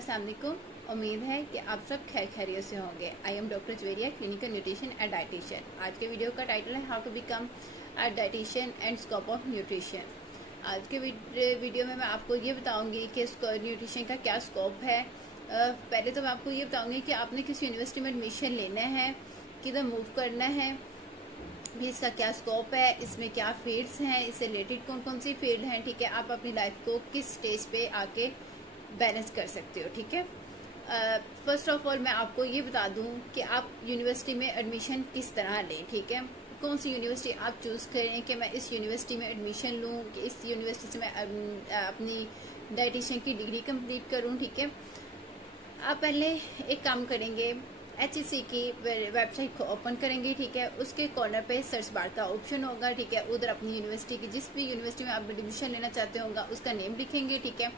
अस्सलाम वालेकुम। उम्मीद है कि आप सब खैरियत से होंगे। I am doctor Juveria, clinical nutrition and dietician. आज के वीडियो का टाइटल है how to become a dietician and scope of nutrition. आज के वीडियो में मैं आपको ये बताऊंगी कि न्यूट्रिशन का क्या स्कोप है। पहले तो मैं आपको ये बताऊंगी कि आपने किस यूनिवर्सिटी में एडमिशन लेना है, किधर मूव करना है, भी इसका क्या स्कोप है, इसमें क्या फील्ड्स हैं, इससे रिलेटेड कौन कौन सी फील्ड हैं। ठीक है, आप अपनी लाइफ को किस स्टेज पे आके बैलेंस कर सकते हो। ठीक है, फर्स्ट ऑफ ऑल मैं आपको ये बता दूं कि आप यूनिवर्सिटी में एडमिशन किस तरह लें। ठीक है, कौन सी यूनिवर्सिटी आप चूज़ करें कि मैं इस यूनिवर्सिटी में एडमिशन लूं, कि इस यूनिवर्सिटी से मैं अपनी डाइटिशियन की डिग्री कंप्लीट करूं। ठीक है, आप पहले एक काम करेंगे, HEC की वेबसाइट को ओपन करेंगे। ठीक है, उसके कॉर्नर पे सर्च बार का ऑप्शन होगा। ठीक है, उधर अपनी यूनिवर्सिटी की जिस भी यूनिवर्सिटी में आप एडमिशन लेना चाहते होगा उसका नेम लिखेंगे। ठीक है,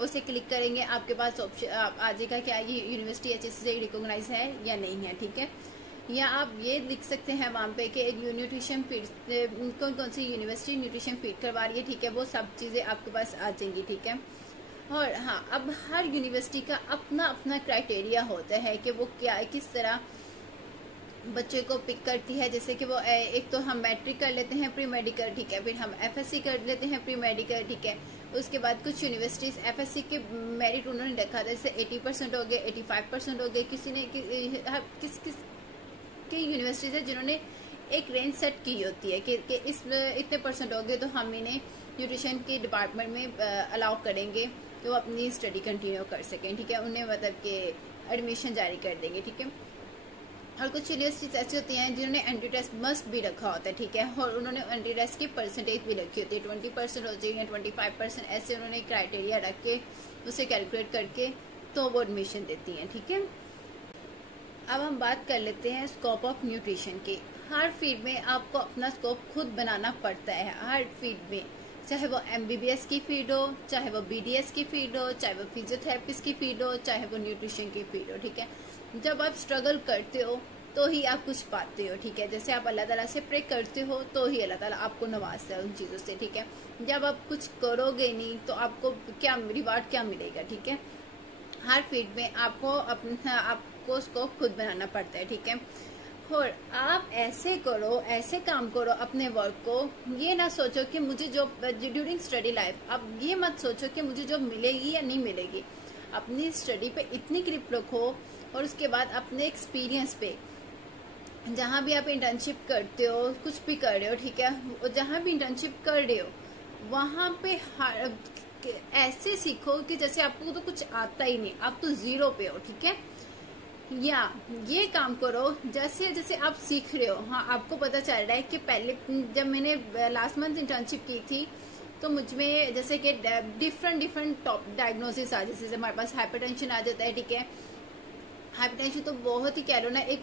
उसे क्लिक करेंगे, आपके पास ऑप्शन आ जाएगा क्या ये यूनिवर्सिटी HEC से रिकॉग्नाइज है या नहीं है। ठीक है, या आप ये लिख सकते हैं वहाँ पे कि एक न्यूट्रिशन फीड कौन कौन सी यूनिवर्सिटी न्यूट्रिशन फीड करवा रही है। ठीक है, वो सब चीज़ें आपके पास आ जाएंगी। ठीक है, और हाँ, अब हर यूनिवर्सिटी का अपना अपना क्राइटेरिया होता है कि वो क्या किस तरह बच्चे को पिक करती है। जैसे कि वो एक तो हम मैट्रिक कर लेते हैं प्री मेडिकल। ठीक है, फिर हम FSC कर लेते हैं प्री मेडिकल। ठीक है, उसके बाद कुछ यूनिवर्सिटीज FSC के मेरिट उन्होंने रखा था, जैसे 80% हो गए, 85% हो गए। किसी ने किस किस की यूनिवर्सिटीज है जिन्होंने एक रेंज सेट की होती है कि इस इतने परसेंट हो गए तो हम इन्हें न्यूट्रिशन के डिपार्टमेंट में अलाउ करेंगे तो वो अपनी स्टडी कंटिन्यू कर सकें। ठीक है, उन्हें मतलब कि एडमिशन जारी कर देंगे। ठीक है, और कुछ यूनिवर्सिटीज ऐसी होती हैं जिन्होंने एंट्री टेस्ट मस्ट भी रखा होता है। ठीक है, और उन्होंने एंट्री टेस्ट की परसेंटेज भी रखी होती है, 20% हो जाए या 25%, ऐसे उन्होंने क्राइटेरिया रख के उसे कैलकुलेट करके तो वो एडमिशन देती हैं। ठीक है, अब हम बात कर लेते हैं स्कोप ऑफ न्यूट्रिशन की। हर फील्ड में आपको अपना स्कोप खुद बनाना पड़ता है। हर फील्ड में, चाहे वो MBBS की फील्ड हो, चाहे वो BDS की फील्ड हो, चाहे वो फिजियोथेरेपिस्ट की फील्ड हो, चाहे वो न्यूट्रिशन की फील्ड हो। ठीक है, जब आप स्ट्रगल करते हो तो ही आप कुछ पाते हो। ठीक है, जैसे आप अल्लाह ताला से प्रे करते हो तो ही अल्लाह ताला आपको नवाजता है उन चीज़ों से। ठीक है, जब आप कुछ करोगे नहीं तो आपको क्या रिवार्ड क्या मिलेगा। ठीक है, हर फील्ड में आपको स्कोप खुद बनाना पड़ता है। ठीक है, और आप ऐसे करो, ऐसे काम करो अपने वर्क को। ये ना सोचो कि मुझे जॉब ड्यूरिंग स्टडी लाइफ, आप ये मत सोचो कि मुझे जॉब मिलेगी या नहीं मिलेगी। अपनी स्टडी पे इतनी ग्रिप रखो और उसके बाद अपने एक्सपीरियंस पे, जहाँ भी आप इंटर्नशिप करते हो, कुछ भी कर रहे हो, ठीक है, जहाँ भी इंटर्नशिप कर रहे हो वहाँ पे ऐसे सीखो कि जैसे आपको तो कुछ आता ही नहीं, आप तो जीरो पे हो। ठीक है, या ये काम करो जैसे जैसे आप सीख रहे हो। हाँ, आपको पता चल रहा है कि पहले जब मैंने लास्ट मंथ इंटर्नशिप की थी तो मुझ में जैसे कि डिफरेंट टॉप डायग्नोसिस आ, जैसे हमारे पास हाइपरटेंशन आ जाता है। ठीक है, हाइपरटेंशन तो बहुत ही कह लो ना, एक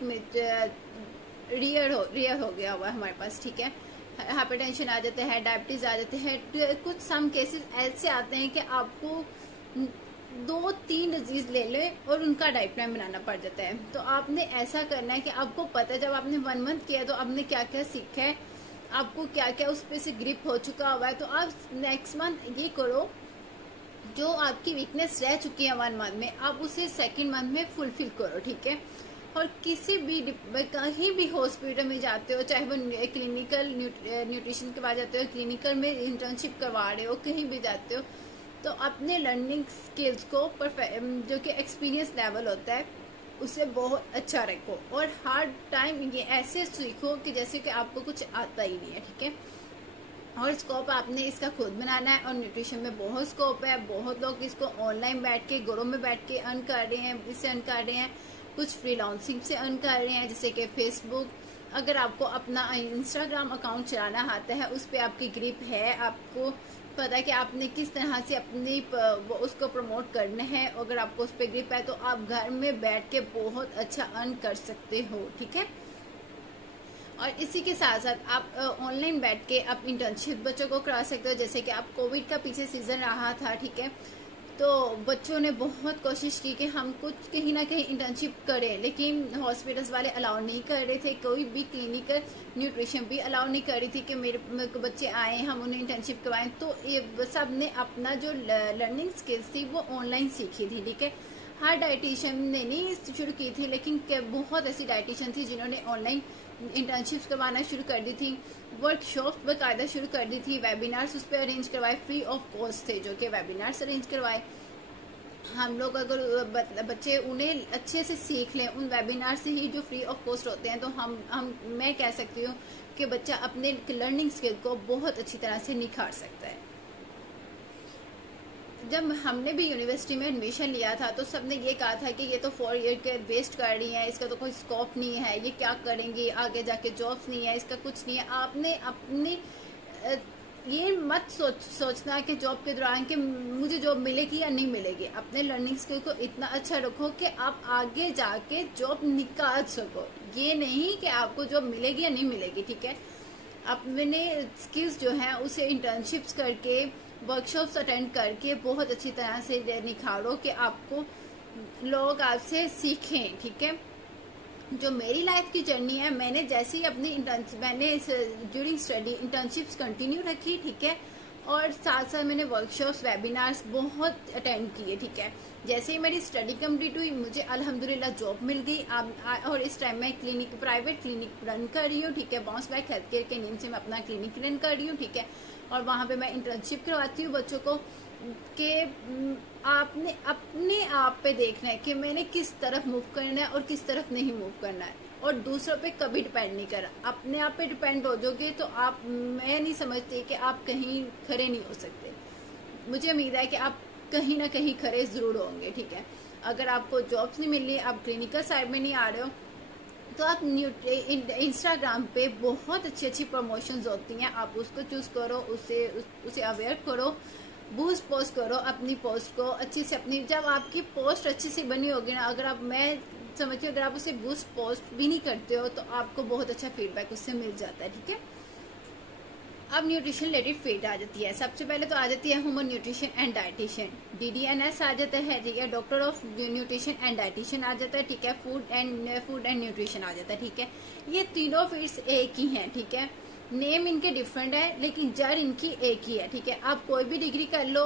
रियर हो गया हुआ है हमारे पास। ठीक है, हाइपरटेंशन आ जाता है, डायबिटीज आ जाते हैं, कुछ सम केसेस ऐसे आते हैं कि आपको 2-3 डिजीज ले लें और उनका डाइट प्लान बनाना पड़ जाता है। तो आपने ऐसा करना है कि आपको पता है जब आपने 1 मंथ किया तो आपने क्या क्या सीखा है, आपको क्या क्या उस पे से ग्रिप हो चुका हुआ है, तो आप नेक्स्ट मंथ ये करो जो आपकी वीकनेस रह चुकी है 1 मंथ में, आप उसे 2nd मंथ में फुलफिल करो। ठीक है, और किसी भी कहीं भी हॉस्पिटल में जाते हो, चाहे वो क्लिनिकल न्यूट्रिशन के बाद जाते हो, क्लिनिकल में इंटर्नशिप करवा रहे हो, कहीं भी जाते हो, तो अपने लर्निंग स्किल्स को जो कि एक्सपीरियंस लेवल होता है उसे बहुत अच्छा रखो और हर टाइम ये ऐसे सीखो कि जैसे कि आपको कुछ आता ही नहीं है। ठीक है, और स्कोप आपने इसका खुद बनाना है। और न्यूट्रिशन में बहुत स्कोप है, बहुत लोग इसको ऑनलाइन बैठ के घरों में बैठ के अर्न कर रहे हैं, इससे अर्न कर रहे हैं, कुछ फ्रीलांसिंग से अर्न कर रहे हैं, जैसे कि फेसबुक। अगर आपको अपना इंस्टाग्राम अकाउंट चलाना आता है, उस पर आपकी ग्रिप है, आपको पता है कि आपने किस तरह से अपनी उसको प्रमोट करना है, अगर आपको उस पर ग्रिप है तो आप घर में बैठ के बहुत अच्छा अर्न कर सकते हो। ठीक है, और इसी के साथ साथ आप ऑनलाइन बैठ के आप इंटर्नशिप बच्चों को करा सकते हो। जैसे कि आप कोविड का पीछे सीजन रहा था, ठीक है, तो बच्चों ने बहुत कोशिश की कि हम कुछ कहीं ना कहीं इंटर्नशिप करें, लेकिन हॉस्पिटल्स वाले अलाउ नहीं कर रहे थे। कोई भी क्लिनिकल न्यूट्रिशन भी अलाउ नहीं कर रही थी कि मेरे बच्चे आए हम उन्हें इंटर्नशिप करवाएं। तो ये सब ने अपना जो लर्निंग स्किल्स थी वो ऑनलाइन सीखी थी, ठीक है। हर डाइटिशियन ने नहीं शुरू की थी, लेकिन बहुत ऐसी डाइटिशियन थी जिन्होंने ऑनलाइन इंटर्नशिप्स करवाना शुरू कर दी थी, वर्कशॉप बाकायदा शुरू कर दी थी, वेबिनार्स उस पर अरेंज करवाए, फ्री ऑफ कॉस्ट थे जो कि वेबिनार्स अरेंज करवाए। हम लोग अगर बच्चे उन्हें अच्छे से सीख लें उन वेबिनार से ही जो फ्री ऑफ कॉस्ट होते हैं, तो हम मैं कह सकती हूँ कि बच्चा अपने लर्निंग स्किल को बहुत अच्छी तरह से निखार सकता है। जब हमने भी यूनिवर्सिटी में एडमिशन लिया था तो सबने ये कहा था कि ये तो 4 ईयर के वेस्ट कर रही है, इसका तो कोई स्कोप नहीं है, ये क्या करेंगे आगे जाके, जॉब्स नहीं है, इसका कुछ नहीं है। आपने अपनी ये मत सोचना कि जॉब के दौरान कि मुझे जॉब मिलेगी या नहीं मिलेगी। अपने लर्निंग स्किल को इतना अच्छा रखो कि आप आगे जाके जॉब निकाल सको। ये नहीं कि आपको जॉब मिलेगी या नहीं मिलेगी, ठीक है। अपने स्किल्स जो हैं उसे इंटर्नशिप्स करके, वर्कशॉप्स अटेंड करके बहुत अच्छी तरह से निखारो कि आपको लोग आपसे सीखें, ठीक है। जो मेरी लाइफ की जर्नी है, मैंने जैसे ही अपनी मैंने ड्यूरिंग स्टडी इंटर्नशिप्स कंटिन्यू रखी, ठीक है, और साथ साथ मैंने वर्कशॉप्स वेबिनार्स बहुत अटेंड किए, ठीक है। जैसे ही मेरी स्टडी कंप्लीट हुई मुझे अल्हम्दुलिल्लाह जॉब मिल गई। और इस टाइम मैं प्राइवेट क्लिनिक रन कर रही हूँ, ठीक है। बाउंस बैक हेल्थ केयर के नेम से मैं अपना क्लिनिक रन कर रही हूँ, ठीक है। और वहाँ पे मैं इंटर्नशिप करवाती हूँ बच्चों को कि आपने अपने आप पे देखना है कि मैंने किस तरफ मूव करना है और किस तरफ नहीं मूव करना है, और दूसरों पे कभी डिपेंड नहीं करना। अपने आप पे डिपेंड हो जाओगे तो मैं नहीं समझती कि आप कहीं खड़े नहीं हो सकते। मुझे उम्मीद है कि आप कहीं ना कहीं खड़े जरूर होंगे, ठीक है। अगर आपको जॉब्स नहीं मिल रही, आप क्लिनिकल साइड में नहीं आ रहे हो, तो आप इंस्टाग्राम पे बहुत अच्छी अच्छी प्रमोशंस होती हैं, आप उसको चूज करो, उसे अवेयर करो, बूस्ट पोस्ट करो अपनी पोस्ट को अच्छी से। अपनी जब आपकी पोस्ट अच्छी से बनी होगी ना, मैं समझती हूँ अगर आप उसे बूस्ट पोस्ट भी नहीं करते हो तो आपको बहुत अच्छा फीडबैक उससे मिल जाता है, ठीक है। अब न्यूट्रिशन रिलेटेड फील्ड आ जाती है। सबसे पहले तो आ जाती है human nutrition and dietician, DDNS आ जाता है, ठीक है। Doctor of nutrition and dietician आ जाता है, ठीक है। फूड एंड न्यूट्रिशन आ जाता है, ठीक है। ये तीनों फील्ड्स एक ही हैं, ठीक है। नेम इनके डिफरेंट है लेकिन जड़ इनकी एक ही है, ठीक है। आप कोई भी डिग्री कर लो,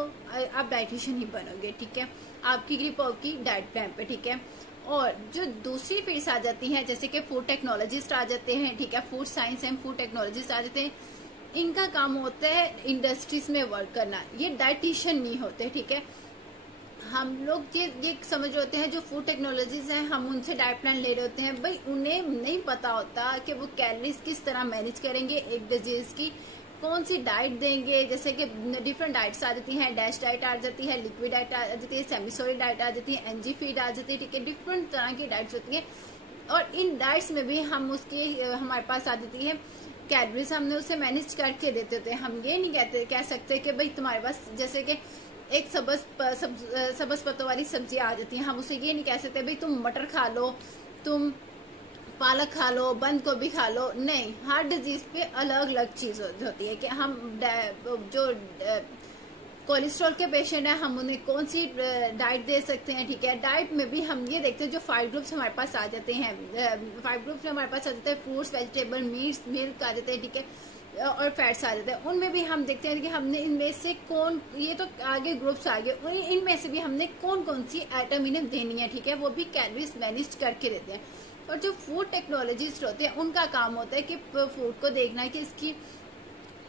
आप डाइटिशियन ही बनोगे, ठीक है। आपकी ग्रिप होगी डाइट प्लान पे, ठीक है। और जो दूसरी फील्ड्स आ जाती हैं जैसे कि फूड टेक्नोलॉजिस्ट आ जाते हैं, ठीक है। Food science and food technologist आ जाते हैं। इनका काम होता है इंडस्ट्रीज में वर्क करना, ये डाइटिशियन नहीं होते, ठीक है। हम लोग ये समझ रहे होते हैं जो फूड टेक्नोलॉजीज हैं, हम उनसे डाइट प्लान ले रहे होते हैं, भाई उन्हें नहीं पता होता कि वो कैलोरीज किस तरह मैनेज करेंगे, एक डिजीज की कौन सी डाइट देंगे। जैसे कि डिफरेंट डाइट्स आ जाती हैं, डैश डाइट आ जाती है, लिक्विड डाइट आ जाती है, सेमी सॉलिड डाइट आ जाती है, NG फीड आ जाती है, ठीक है। डिफरेंट तरह की डाइट्स होती हैं और इन डाइट्स में भी हम हमारे पास आ जाती है कैलोरीज, हमने उसे मैनेज करके देते होते हैं। हम ये नहीं कह सकते कि भाई तुम्हारे पास जैसे कि एक सबज पत्तों वाली सब्जी आ जाती है, हम उसे ये नहीं कह सकते भाई तुम मटर खा लो, तुम पालक खा लो, बंद गोभी खा लो। नहीं, हर डिजीज पे अलग अलग चीज होती है कि हम जो कोलेस्ट्रॉल के पेशेंट है हम उन्हें कौन सी डाइट दे सकते हैं, ठीक है। डाइट में भी हम ये देखते हैं जो 5 ग्रुप्स हमारे पास आ जाते हैं, 5 ग्रुप्स हमारे पास आ जाते हैं, फ्रूट्स, वेजिटेबल, मीट्स, मिल्क आ जाते हैं, ठीक है, और फैट्स आ जाते हैं। उनमें भी हम देखते हैं कि हमने इनमें से ये तो आगे ग्रुप्स आ गए, इनमें से भी हमने कौन सी आइटम इन्हें देनी है, ठीक है, वो भी कैलोरीज मैनेज करके देते हैं। और जो फूड टेक्नोलॉजिस्ट होते हैं उनका काम होता है कि फूड को देखना है कि इसकी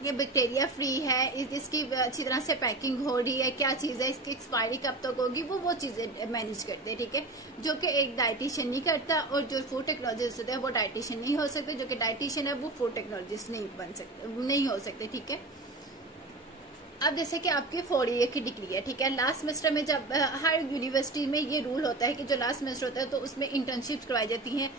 ये बैक्टीरिया फ्री है, इसकी अच्छी तरह से पैकिंग हो रही है, क्या चीज़ है, इसकी एक्सपायरी कब तक होगी, वो चीज़ें मैनेज करते हैं, ठीक है, जो कि एक डाइटिशियन नहीं करता। और जो फूड टेक्नोलॉजिस्ट होते हैं वो डाइटिशियन नहीं हो सकते, जो कि डाइटिशियन है वो फूड टेक्नोलॉजिस्ट नहीं हो सकते, ठीक है। अब जैसे कि आपकी 4 ईयर की डिग्री है, ठीक है। लास्ट सेमेस्टर में जब हर यूनिवर्सिटी में ये रूल होता है कि जो लास्ट सेमेस्टर होता है तो उसमें इंटर्नशिप्स करवाई जाती हैं।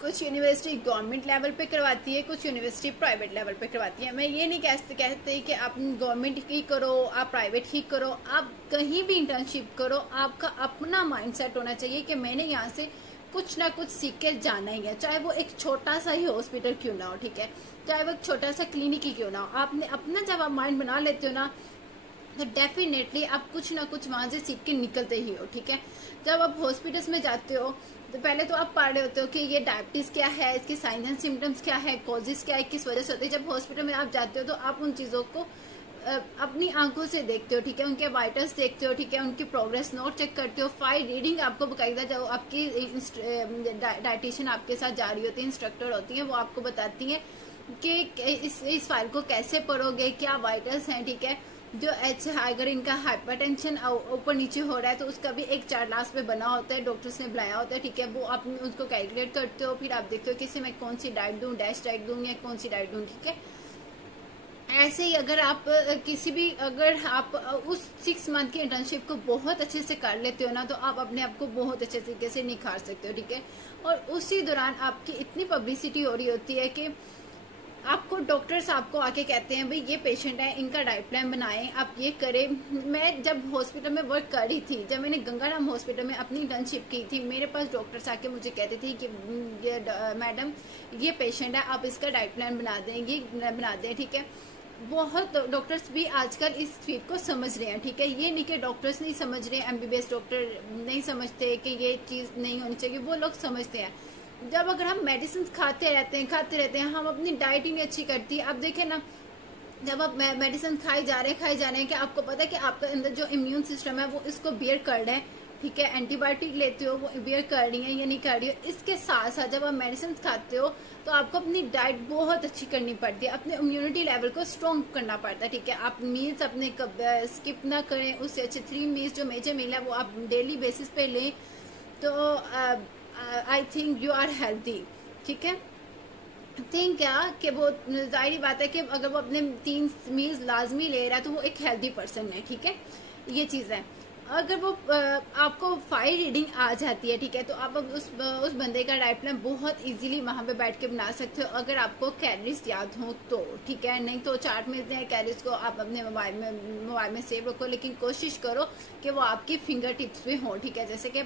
कुछ यूनिवर्सिटी गवर्नमेंट लेवल पे करवाती है, कुछ यूनिवर्सिटी प्राइवेट लेवल पे करवाती है। मैं ये नहीं कहते कि आप गवर्नमेंट ही करो, आप प्राइवेट ही करो, आप कहीं भी इंटर्नशिप करो, आपका अपना माइंडसेट होना चाहिए कि मैंने यहाँ से कुछ ना कुछ सीख के जाना ही है, चाहे वो एक छोटा सा ही हॉस्पिटल क्यों ना हो, ठीक है, चाहे वो एक छोटा सा क्लिनिक ही क्यों ना हो। आपने अपना जब आप माइंड बना लेते हो ना, तो डेफिनेटली आप कुछ ना कुछ वहां से सीख के निकलते ही हो, ठीक है। जब आप हॉस्पिटल्स में जाते हो तो पहले तो आप पढ़ रहे होते हो कि ये डायबिटीज क्या है, इसके साइंस एंड सिम्टम्स क्या है, कॉजेज क्या है, किस वजह से होते हैं। जब हॉस्पिटल में आप जाते हो तो आप उन चीजों को अपनी आंखों से देखते हो, ठीक है। उनके वाइटल्स देखते हो, ठीक है। उनकी प्रोग्रेस नोट चेक करते हो, फाइल रीडिंग आपको बकायदा जो आपकी डाइटिशियन आपके साथ जा रही होती है, इंस्ट्रक्टर होती है, वो आपको बताती है कि इस फाइल को कैसे पढ़ोगे, क्या वाइटल्स हैं, ठीक है। जो अगर इनका हाइपरटेंशन ऊपर नीचे हो रहा है तो उसका भी एक चार्ट लास्ट पे बना होता है, डॉक्टर्स ने बनाया होता है, ठीक है। वो आप उसको कैलकुलेट करते हो, फिर आप देखते हो कि इसे मैं कौन सी डाइट दूं, डैश डाइट दूं या कौन सी डाइट दूं, ठीक है। ऐसे ही अगर आप अगर आप उस 6 मंथ की इंटर्नशिप को बहुत अच्छे से कर लेते हो ना, तो आप अपने आप को बहुत अच्छे तरीके से निखार सकते हो, ठीक है। और उसी दौरान आपकी इतनी पब्लिसिटी हो रही होती है कि आपको डॉक्टर्स आपको आके कहते हैं भाई ये पेशेंट है, इनका डाइट प्लान बनाएं, आप ये करें। मैं जब हॉस्पिटल में वर्क कर रही थी, जब मैंने गंगाराम हॉस्पिटल में अपनी इंटर्नशिप की थी, मेरे पास डॉक्टर्स आके मुझे कहते थे कि मैडम ये पेशेंट है, आप इसका डाइट प्लान बना दें, ठीक है। बहुत डॉक्टर्स भी आजकल इस फील्ड को समझ रहे हैं, ठीक है। ये नहीं कि डॉक्टर्स नहीं समझ रहे, MBBS डॉक्टर नहीं समझते कि ये चीज नहीं होनी चाहिए, वो लोग समझते हैं। जब अगर हम मेडिसिन खाते रहते हैं, हम अपनी डाइट ही नहीं अच्छी करती। अब देखें ना, जब आप मेडिसिन खाए जा रहे हैं कि आपको पता है कि आपके अंदर जो इम्यून सिस्टम है वो इसको बियर कर रहा है, ठीक है। एंटीबायोटिक लेते हो, वो बियर कर रही है या नहीं कर रही हो। इसके साथ साथ जब आप मेडिसिन खाते हो तो आपको अपनी डाइट बहुत अच्छी करनी पड़ती है, अपने इम्यूनिटी लेवल को स्ट्रॉन्ग करना पड़ता है, ठीक है। आप मील्स अपने स्किप ना करें, उससे अच्छे 3 मील्स जो मेजर मील है वो आप डेली बेसिस पे लें, तो I think you are healthy, ठीक है। थिंक क्या कि वो जाहिर बात है कि अगर वो अपने 3 मील्स लाजमी ले रहा है तो वो एक हेल्दी पर्सन है, ठीक है। ये चीज़ है। अगर वो आपको फाइल रीडिंग आ जाती है, ठीक है, तो आप उस बंदे का डाइट प्लान बहुत इजीली वहां पे बैठ के बना सकते हो, अगर आपको कैलोरीज याद हो तो, ठीक है। नहीं तो चार्ट मिलते हैं कैलोरीज को आप अपने मोबाइल में सेव रखो, लेकिन कोशिश करो कि वो आपकी फिंगर टिप्स पे हो, ठीक है। जैसे कि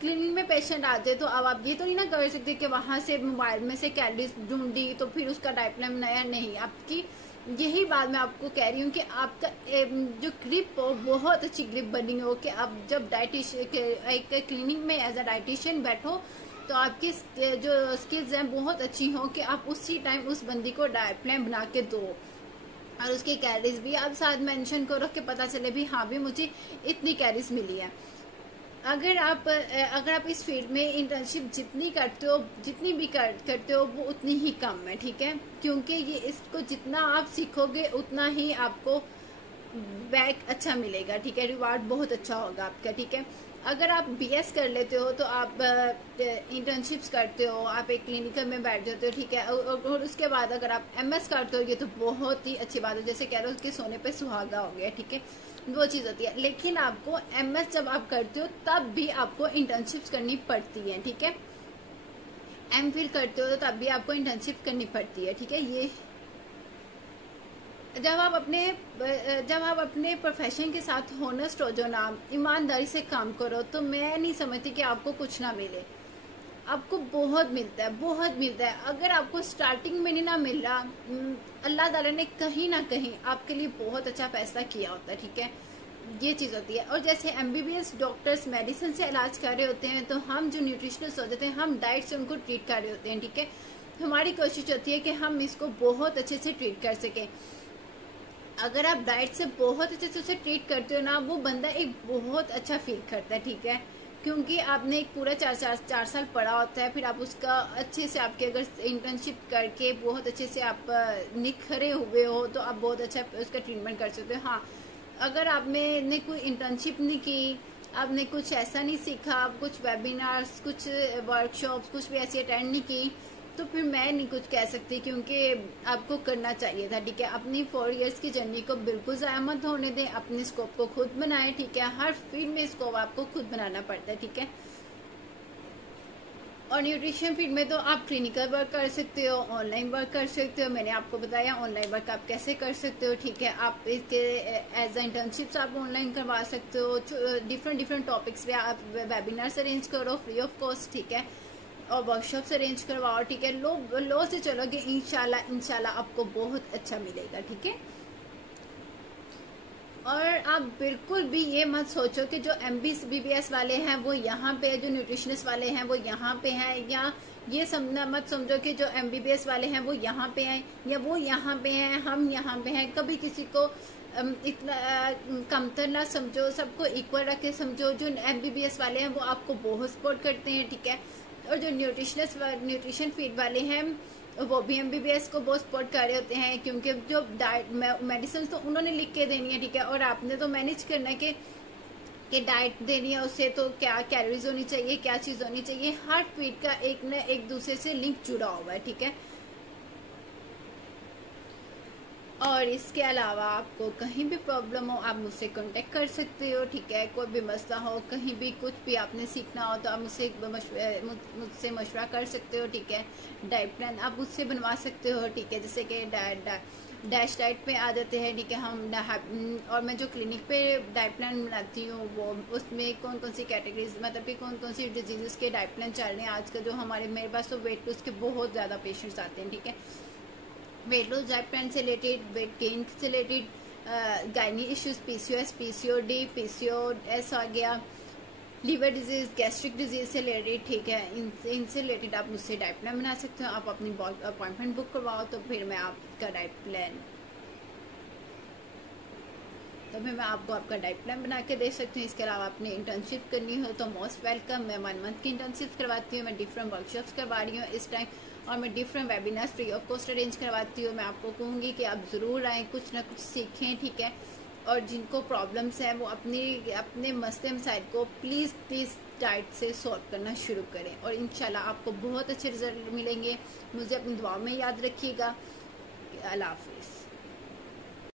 क्लिनिक में पेशेंट आते तो अब आप ये तो नहीं ना कर सकते कि वहां से मोबाइल में से कैलोरीज ढूंढी तो फिर उसका डाइट प्लान बनाया, नहीं। आपकी यही बात मैं आपको कह रही हूँ कि आपका जो ग्रिप हो बहुत अच्छी ग्रिप बनी हो, कि आप जब डाइटिशियन एक क्लिनिक में एज अ डाइटिशियन बैठो तो आपकी जो स्किल्स हैं बहुत अच्छी हो कि आप उसी टाइम उस बंदी को डाइट प्लान बना के दो, और उसकी कैलोरीज भी आप साथ मेंशन करो कि पता चले भी हाँ भी मुझे इतनी कैलोरीज मिली है। अगर आप इस फील्ड में इंटर्नशिप जितनी करते हो, जितनी भी करते हो वो उतनी ही कम है, ठीक है। क्योंकि ये इसको जितना आप सीखोगे उतना ही आपको बैक अच्छा मिलेगा, ठीक है। रिवार्ड बहुत अच्छा होगा आपका, ठीक है। अगर आप BS कर लेते हो तो आप इंटर्नशिप्स करते हो, आप एक क्लिनिकल में बैठ जाते हो, ठीक है। और उसके बाद अगर आप MS करते हो, ये तो बहुत ही अच्छी बात है, जैसे कह रहे हो कि सोने पे सुहागा हो गया, ठीक है। वो चीज होती है। लेकिन आपको MS जब आप करते हो तब भी आपको इंटर्नशिप्स करनी पड़ती है, ठीक है। MPhil करते हो तो तब भी आपको इंटर्नशिप करनी पड़ती है, ठीक है। ये जब आप अपने प्रोफेशन के साथ होनेस्ट हो जो ना, ईमानदारी से काम करो, तो मैं नहीं समझती कि आपको कुछ ना मिले। आपको बहुत मिलता है। अगर आपको स्टार्टिंग में नहीं ना मिल रहा, अल्लाह ताला ने कहीं ना कहीं आपके लिए बहुत अच्छा फैसला किया होता है, ठीक है। ये चीज होती है। और जैसे MBBS डॉक्टर्स मेडिसिन से इलाज कर रहे होते हैं, तो हम जो न्यूट्रिशनिस्ट हो जाते हैं, हम डाइट से उनको ट्रीट कर रहे होते हैं, ठीक है। हमारी कोशिश होती है कि हम इसको बहुत अच्छे से ट्रीट कर सकें। अगर आप डाइट से बहुत अच्छे से उसे ट्रीट करते हो ना, वो बंदा एक बहुत अच्छा फील करता है, ठीक है। क्योंकि आपने एक पूरा 4 साल पढ़ा होता है, फिर आप उसका अच्छे से आपके अगर इंटर्नशिप करके बहुत अच्छे से आप निखरे हुए हो तो आप बहुत अच्छा उसका ट्रीटमेंट कर सकते हो। हाँ, अगर आपने कोई इंटर्नशिप नहीं की, आपने कुछ ऐसा नहीं सीखा, आप कुछ वेबिनार्स, कुछ वर्कशॉप्स, कुछ भी ऐसी अटेंड नहीं की, तो फिर मैं नहीं कुछ कह सकती, क्योंकि आपको करना चाहिए था, ठीक है। अपनी 4 इयर्स की जर्नी को बिल्कुल ज़ाया मत होने दें, अपने स्कोप को खुद बनाएं, ठीक है। हर फील्ड में स्कोप आपको खुद बनाना पड़ता है, ठीक है। और न्यूट्रिशन फील्ड में तो आप क्लिनिकल वर्क कर सकते हो, ऑनलाइन वर्क कर सकते हो। मैंने आपको बताया ऑनलाइन वर्क आप कैसे कर सकते हो, ठीक है। आप इसके एज अ इंटर्नशिप्स आप ऑनलाइन करवा सकते हो, डिफरेंट टॉपिक्स पे आप वेबिनार्स अरेंज करो फ्री ऑफ कॉस्ट, ठीक है। और वर्कशॉप्स अरेंज करवाओ, ठीक है। लो से चलोगे, इंशाल्लाह आपको बहुत अच्छा मिलेगा, ठीक है। और आप बिल्कुल भी ये मत सोचो कि जो MBBS वाले हैं वो यहाँ पे, जो न्यूट्रिशनिस्ट वाले हैं वो यहाँ पे हैं, या ये समझना मत समझो कि जो MBBS वाले हैं वो यहाँ पे हैं या वो यहाँ पे हैं, हम यहाँ पे हैं। कभी किसी को इतना कमतर ना समझो, सबको इक्वल रख के समझो। जो MBBS वाले हैं वो आपको बहुत सपोर्ट करते हैं, ठीक है। और जो न्यूट्रिशन फीड वाले हैं वो भी MBBS को बहुत सपोर्ट कर रहे होते हैं, क्योंकि जो डाइट मेडिसिन तो उन्होंने लिख के देनी है, ठीक है। और आपने तो मैनेज करना है कि डाइट देनी है उससे, तो क्या कैलोरीज होनी चाहिए, क्या चीज होनी चाहिए। हर फीड का एक न एक दूसरे से लिंक जुड़ा हुआ है, ठीक है। और इसके अलावा आपको कहीं भी प्रॉब्लम हो आप मुझसे कांटेक्ट कर सकते हो, ठीक है। कोई भी मसला हो, कहीं भी कुछ भी आपने सीखना हो तो आप मुझसे मशवरा कर सकते हो, ठीक है। डाइट प्लान आप मुझसे बनवा सकते हो, ठीक है। जैसे कि डैश डाइट पे आ जाते हैं, ठीक है। हम और मैं जो क्लिनिक पे डाइट प्लान बनाती हूँ वो उसमें कौन कौन सी कैटेगरीज, मतलब कि कौन कौन सी डिजीजेस के डाइट प्लान चल रहे हैं आजकल। जो मेरे पास तो वेट लॉस के बहुत ज़्यादा पेशेंट्स आते हैं, ठीक है। वेट लॉस डाइट प्लान से रिलेटेड, वेट गेन से related, gynae issues, PCOS, PCOD, PCOS आ गया, लीवर डिजीज, गैस्ट्रिक डिजीज से रिलेटेड, ठीक है। इनसे रिलेटेड आप मुझसे डाइट प्लान बना सकते हो। आप अपनी अपॉइंटमेंट बुक करवाओ तो फिर मैं आपका डाइट प्लान मैं आपको आपका डाइट प्लान बना के दे सकती हूँ। इसके अलावा आपने इंटर्नशिप करनी हो तो मोस्ट वेलकम। मैं 1 मंथ की इंटर्नशिप करवाती हूँ, मैं डिफरेंट वर्कशॉप्स करवा रही हूँ इस टाइम, और मैं different webinars free of cost arrange करवाती हूँ। मैं आपको कहूँगी कि आप ज़रूर आएँ, कुछ ना कुछ सीखें, ठीक है। और जिनको प्रॉब्लम्स हैं वो अपने मसले मसाइल को प्लीज़ डाइट से सॉल्व करना शुरू करें, और इंशाल्लाह आपको बहुत अच्छे रिजल्ट मिलेंगे। मुझे अपनी दुआ में याद रखिएगा। अल्लाह हाफिज़।